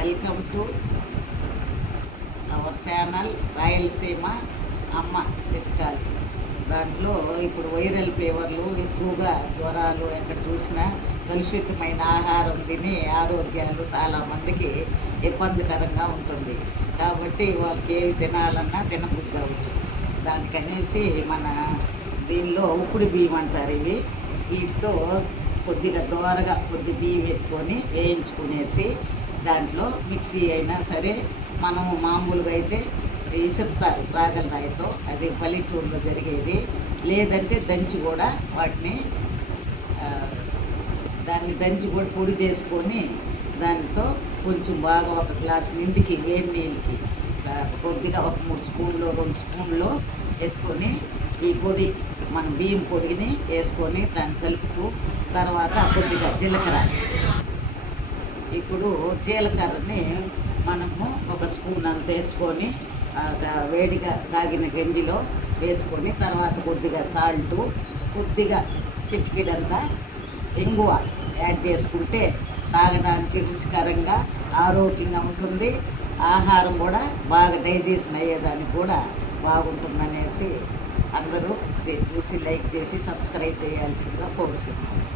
Welcome to our channel Rayalaseema అమ్మ చిట్కాలు. దాంట్లో ఇప్పుడు వైరల్ ఫీవర్లు ఎక్కువగా, జ్వరాలు, ఎక్కడ చూసినా కలుషితమైన ఆహారం తిని ఆరోగ్యాలు చాలామందికి ఇబ్బందికరంగా ఉంటుంది. కాబట్టి వాళ్ళకి ఏవి తినాలన్నా తినబుద్ధి అవ్వచ్చు. దానికనేసి మన దీనిలో ఉప్పుడు బియ్యం అంటారు. వీటితో కొద్దిగా దోరగా కొద్ది బియ్యం ఎత్తుకొని వేయించుకునేసి దాంట్లో మిక్సీ అయినా సరే, మనం మామూలుగా అయితే ఇసురుతారు రాగల రాయితో, అది పల్లెటూరులో జరిగేది. లేదంటే దంచి కూడా వాటిని దాన్ని దంచి కూడా పొడి చేసుకొని దాంతో కొంచెం బాగా ఒక గ్లాసు నిండికి వేడి నీళ్ళకి కొద్దిగా ఒక 3 స్పూన్లు 2 స్పూన్లు ఎత్తుకొని ఈ పొడి మన బియ్యం పొడిని వేసుకొని దాన్ని కలుపుతూ తర్వాత కొద్దిగా జీలకర్ర, ఇప్పుడు జీలకర్రని మనము ఒక స్పూన్ అంత వేసుకొని వేడిగా కాగిన గంజిలో వేసుకొని తర్వాత కొద్దిగా సాల్టు, కొద్దిగా చిటికెడంతా ఇంగువ యాడ్ చేసుకుంటే తాగడానికి రుచికరంగా ఆరోగ్యంగా ఉంటుంది. ఆహారం కూడా బాగా డైజెషన్ అయ్యేదానికి కూడా బాగుంటుందనేసి అందరూ చూసి లైక్ చేసి సబ్స్క్రైబ్ చేయాల్సిందిగా కోరుతున్నాను.